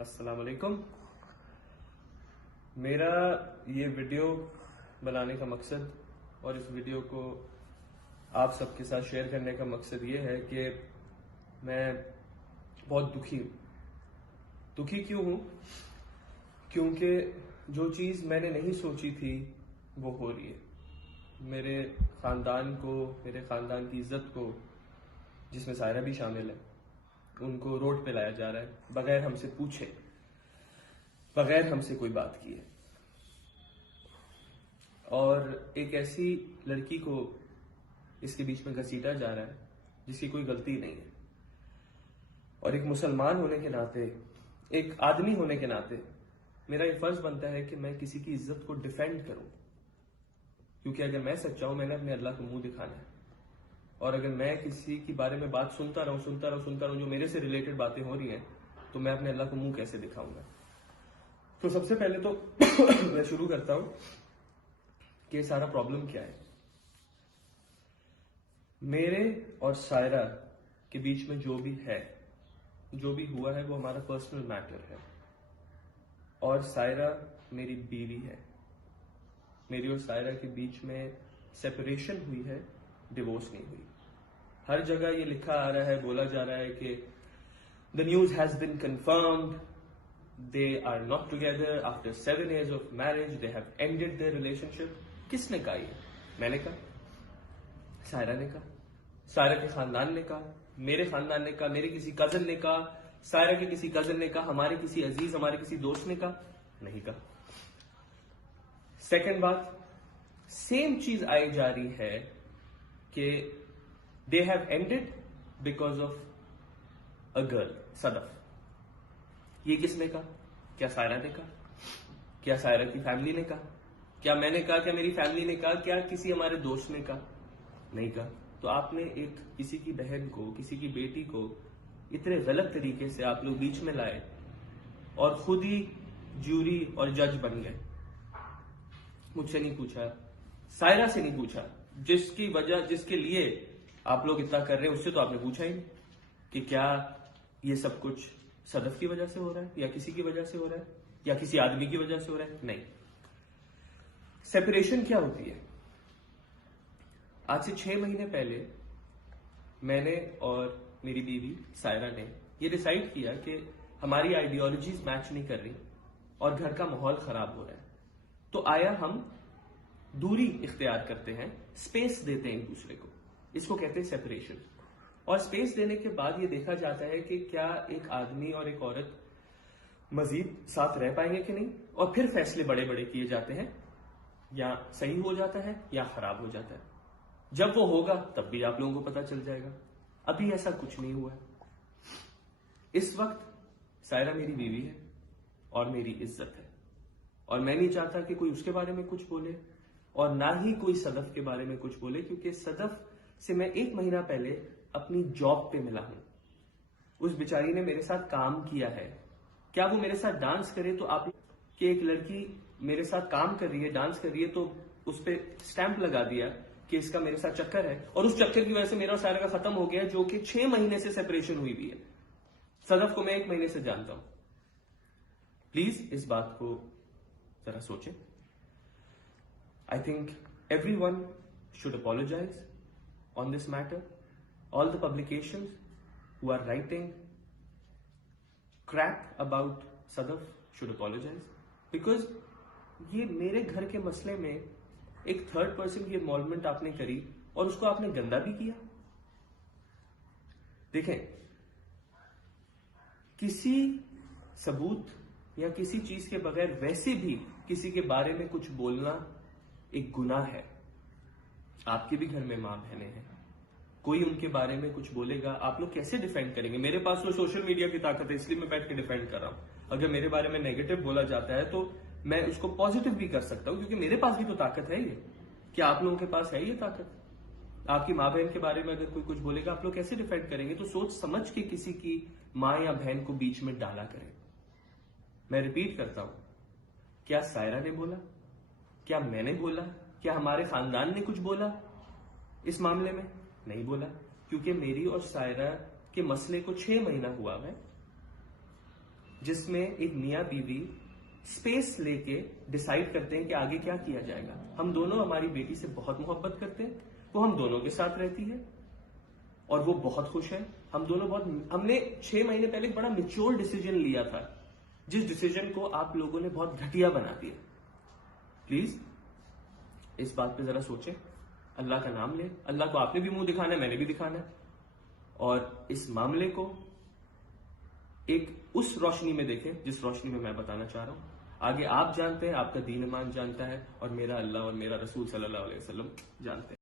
السلام علیکم. میرا یہ ویڈیو بنانے کا مقصد اور اس ویڈیو کو آپ سب کے ساتھ شیئر کرنے کا مقصد یہ ہے کہ میں بہت دکھی کیوں ہوں؟ کیونکہ جو چیز میں نے نہیں سوچی تھی وہ ہو رہی ہے. میرے خاندان کو، میرے خاندان کی عزت کو، جس میں سائرہ بھی شامل ہے، ان کو روڈ پہ لایا جا رہا ہے بغیر ہم سے پوچھے، بغیر ہم سے کوئی بات کیے. اور ایک ایسی لڑکی کو اس کے بیچ میں گھسیٹا جا رہا ہے جس کی کوئی غلطی نہیں ہے. اور ایک مسلمان ہونے کے ناطے، ایک آدمی ہونے کے ناطے میرا یہ فرض بنتا ہے کہ میں کسی کی عزت کو ڈیفینڈ کروں. کیونکہ اگر میں سچا ہوں، میں نے اپنے اللہ کو منہ دکھانا ہے. اور اگر میں کسی کے بارے میں بات سنتا رہوں جو میرے سے ریلیٹڈ باتیں ہو رہی ہیں، تو میں اپنے اللہ کو منہ کیسے دکھاؤں گا؟ تو سب سے پہلے تو میں شروع کرتا ہوں کہ یہ سارا پرابلم کیا ہے. میرے اور سائرہ کے بیچ میں جو بھی ہوا ہے وہ ہمارا پرسنل میٹر ہے. اور سائرہ میری بیوی ہے. میری اور سائرہ کے بیچ میں سیپریشن ہوئی ہے، ڈیورس نہیں ہوئی. ہر جگہ یہ لکھا آ رہا ہے، بولا جا رہا ہے کہ the news has been confirmed, they are not together after 7 years of marriage, they have ended their relationship. کس نے کہا یہ؟ میں نے کہا، سائرہ نے کہا، سائرہ کے خاندان نے کہا، میرے خاندان نے کہا، میرے کسی کزن نے کہا، سائرہ کے کسی کزن نے کہا، ہمارے کسی عزیز، ہمارے کسی دوست نے کہا؟ نہیں کہا. سیکنڈ بات، سیم چیز آئی جا رہی ہے کہ they have ended because of a girl, صدف. یہ کس نے کہا؟ کیا سائرہ نے کہا؟ کیا سائرہ کی فیملی نے کہا؟ کیا میں نے کہا؟ کیا میری فیملی نے کہا؟ کیا کسی ہمارے دوست نے کہا؟ نہیں کہا. تو آپ نے کسی کی بہن کو، کسی کی بیٹی کو اتنے غلط طریقے سے آپ لوگ بیچ میں لائے اور خود ہی جیوری اور جج بن گئے. مجھ سے نہیں پوچھا، سائرہ سے نہیں پوچھا، جس کے لیے آپ لوگ اتنا کر رہے ہیں، اس سے تو آپ نے پوچھا ہی نہیں کہ کیا یہ سب کچھ صدف کی وجہ سے ہو رہا ہے، یا کسی کی وجہ سے ہو رہا ہے، یا کسی آدمی کی وجہ سے ہو رہا ہے. نہیں. سیپریشن کیا ہوتی ہے؟ آج سے 6 مہینے پہلے میں نے اور میری بیوی سائرہ نے یہ ڈیسائیڈ کیا کہ ہماری آئیڈیالوجیز میچ نہیں کر رہی اور گھر کا ماحول خراب ہو رہا ہے. تو آیا ہم دوری اختیار کرتے ہیں، اسپیس دیتے ہیں ایک دوسرے کو. اس کو کہتے ہیں سیپریشن. اور اسپیس دینے کے بعد یہ دیکھا جاتا ہے کہ کیا ایک آدمی اور ایک عورت مزید ساتھ رہ پائیں گے کہ نہیں، اور پھر فیصلے بڑے بڑے کیے جاتے ہیں. یا صحیح ہو جاتا ہے یا خراب ہو جاتا ہے. جب وہ ہوگا تب بھی آپ لوگوں کو پتا چل جائے گا. ابھی ایسا کچھ نہیں ہوا ہے. اس وقت سائرہ میری بیوی ہے اور میری عزت ہے، اور میں نہیں چاہتا کہ کوئی اس کے بارے میں کچھ بولے، اور نہ ہی کوئی صدف کے بارے میں کچھ بولے. کیونکہ صدف سے میں 1 مہینہ پہلے اپنی جاب پہ ملا ہوں. اس بیچاری نے میرے ساتھ کام کیا ہے. کیا وہ میرے ساتھ ڈانس کرے تو آپ کہ ایک لڑکی میرے ساتھ کام کر رہی ہے، ڈانس کر رہی ہے، تو اس پہ سٹیمپ لگا دیا کہ اس کا میرے ساتھ چکر ہے، اور اس چکر کی وجہ سے میرا اور سائرہ کا ختم ہو گیا، جو کہ 6 مہینے سے سیپریشن ہوئی بھی ہے. صدف کو میں 1 مہینے سے جانتا ہوں. پلیز اس بات کو ذرا سوچیں. I think everyone should apologise on this matter. All the publications who are writing crap about Sadaf should apologize, because یہ میرے گھر کے مسئلے میں ایک تھرڈ پرسن کی انوالومنٹ آپ نے کری اور اس کو آپ نے گندا بھی کیا. دیکھیں، کسی ثبوت یا کسی چیز کے بغیر ویسے بھی کسی کے بارے میں کچھ بولنا ایک گناہ ہے. آپ کے بھی گھر میں ماں بہنیں ہیں، کوئی ان کے بارے میں کچھ بولے گا، آپ لوگ کیسے ڈیفینڈ کریں گے؟ میرے پاس تو سوشل میڈیا کی طاقت ہے، اس لیے میں بیٹھ کے ڈیفینڈ کر رہا ہوں. اگر میرے بارے میں نیگیٹو بولا جاتا ہے تو میں اس کو پازیٹو بھی کر سکتا ہوں، کیونکہ میرے پاس بھی تو طاقت ہے. یہ کیا آپ لوگوں کے پاس ہے یہ طاقت؟ آپ کی ماں بہن کے بارے میں اگر کوئی کچھ بولے گا، آپ لوگ کیسے ڈیفینڈ کریں گے؟ تو سوچ سمجھ کے کسی کی ماں یا بہن کو بیچ میں ڈالا کریں. میں ریپیٹ کرتا ہوں، کیا سائرہ نے بولا؟ کیا میں نے بولا؟ کیا ہمارے خاندان نے کچھ بولا اس معاملے میں؟ نہیں بولا. کیونکہ میری اور سائرہ کے مسئلے کو 6 مہینہ ہوا ہے. جس میں ایک میاں بیوی اسپیس لے کے ڈیسائیڈ کرتے ہیں کہ آگے کیا کیا جائے گا. ہم دونوں ہماری بیٹی سے بہت محبت کرتے ہیں, وہ ہم دونوں کے ساتھ رہتی ہے اور وہ بہت خوش ہے. ہم نے 6 مہینے پہلے ایک بڑا میچور ڈیسیجن لیا تھا, جس ڈیسیجن کو آپ لوگوں نے بہت گھٹیا بنا دیا. پلیز اس بات پہ ذرا سوچیں, اللہ کا نام لیں. اللہ کو آپ نے بھی منہ دکھانا ہے, میں نے بھی دکھانا ہے, اور اس معاملے کو ایک اس روشنی میں دیکھیں جس روشنی میں بتانا چاہ رہا ہوں. آگے آپ جانتے ہیں, آپ کا دین ایمان جانتا ہے, اور میرا اللہ اور میرا رسول صلی اللہ علیہ وسلم جانتے ہیں.